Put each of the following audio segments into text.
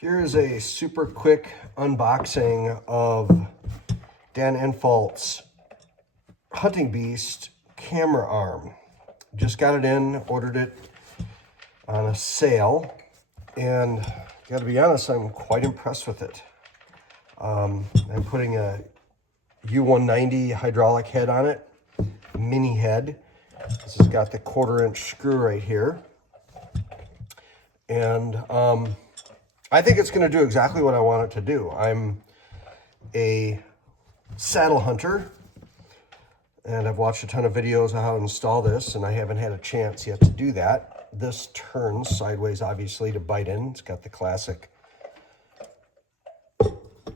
Here's a super quick unboxing of Dan Infalt's Hunting Beast camera arm. Just got it in, ordered it on a sale, and gotta be honest, I'm quite impressed with it. I'm putting a U190 hydraulic head on it, mini head. This has got the 1/4-inch screw right here. And I think it's going to do exactly what I want it to do. I'm a saddle hunter, and I've watched a ton of videos on how to install this, and I haven't had a chance yet to do that. This turns sideways, obviously, to bite in. It's got the classic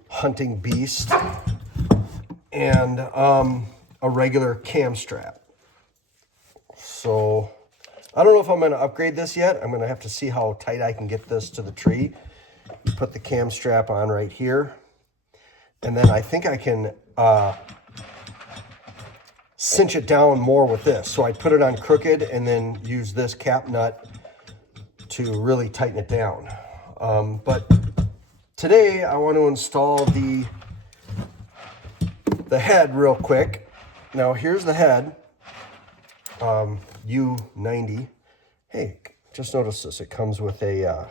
Hunting Beast and a regular cam strap. So I don't know if I'm going to upgrade this yet. I'm going to have to see how tight I can get this to the tree. You put the cam strap on right here, and then I think I can cinch it down more with this. So I put it on crooked and then use this cap nut to really tighten it down. But today I want to install the head real quick. Now here's the head, U90. Hey, just notice this. It comes with a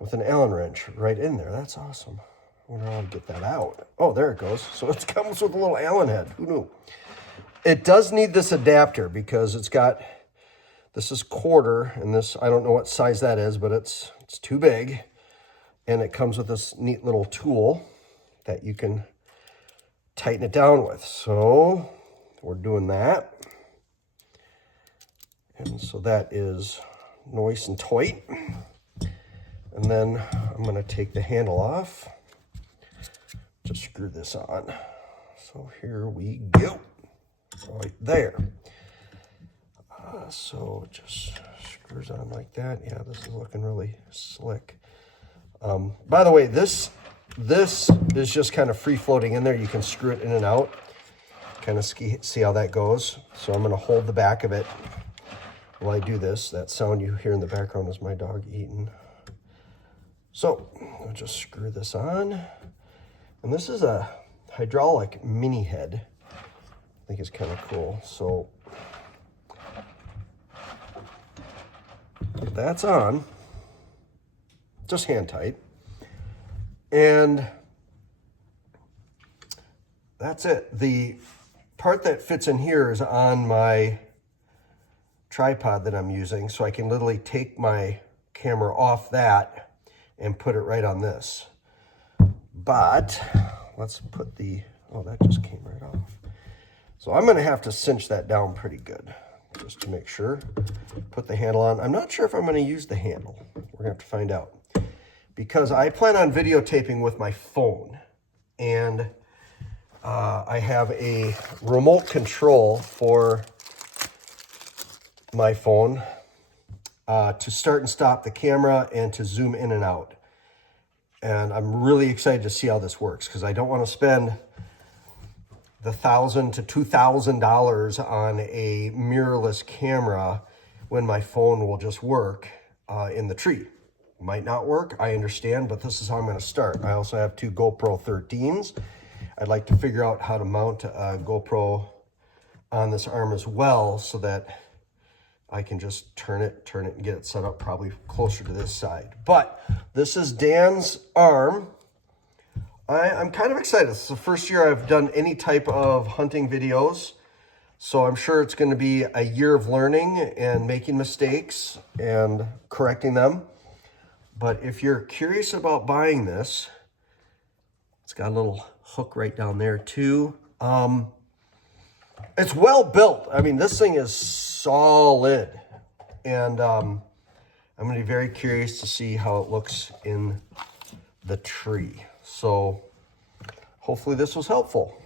with an Allen wrench right in there. That's awesome. I wonder how to get that out. Oh, there it goes. So it comes with a little Allen head. Who knew? It does need this adapter because it's got, this is 1/4, and this, I don't know what size that is, but it's too big. And it comes with this neat little tool that you can tighten it down with. So we're doing that. And so that is nice and tight. And then I'm going to take the handle off. Just screw this on. So here we go. Right there. So it just screws on like that. Yeah, this is looking really slick. By the way, this is just kind of free floating in there. You can screw it in and out. Kind of see how that goes. So I'm going to hold the back of it while I do this. That sound you hear in the background is my dog eating. So I'll just screw this on. And this is a hydraulic mini head. I think it's kind of cool. So that's on. Just hand tight. And that's it. The part that fits in here is on my tripod that I'm using. So I can literally take my camera off that and put it right on this. But let's put the, oh, that just came right off. So I'm going to have to cinch that down pretty good just to make sure. Put the handle on. I'm not sure if I'm going to use the handle. We're going to have to find out. Because I plan on videotaping with my phone. And I have a remote control for my phone to start and stop the camera and to zoom in and out. And I'm really excited to see how this works because I don't want to spend the $1,000 to $2,000 on a mirrorless camera when my phone will just work in the tree. Might not work, I understand, but this is how I'm going to start. I also have 2 GoPro 13s. I'd like to figure out how to mount a GoPro on this arm as well so that I can just turn it and get it set up probably closer to this side. But this is Dan's arm. I'm kind of excited. This is the first year I've done any type of hunting videos. So I'm sure it's going to be a year of learning and making mistakes and correcting them. But if you're curious about buying this, it's got a little hook right down there too. It's well built. I mean, this thing is solid. And I'm going to be very curious to see how it looks in the tree. So hopefully this was helpful.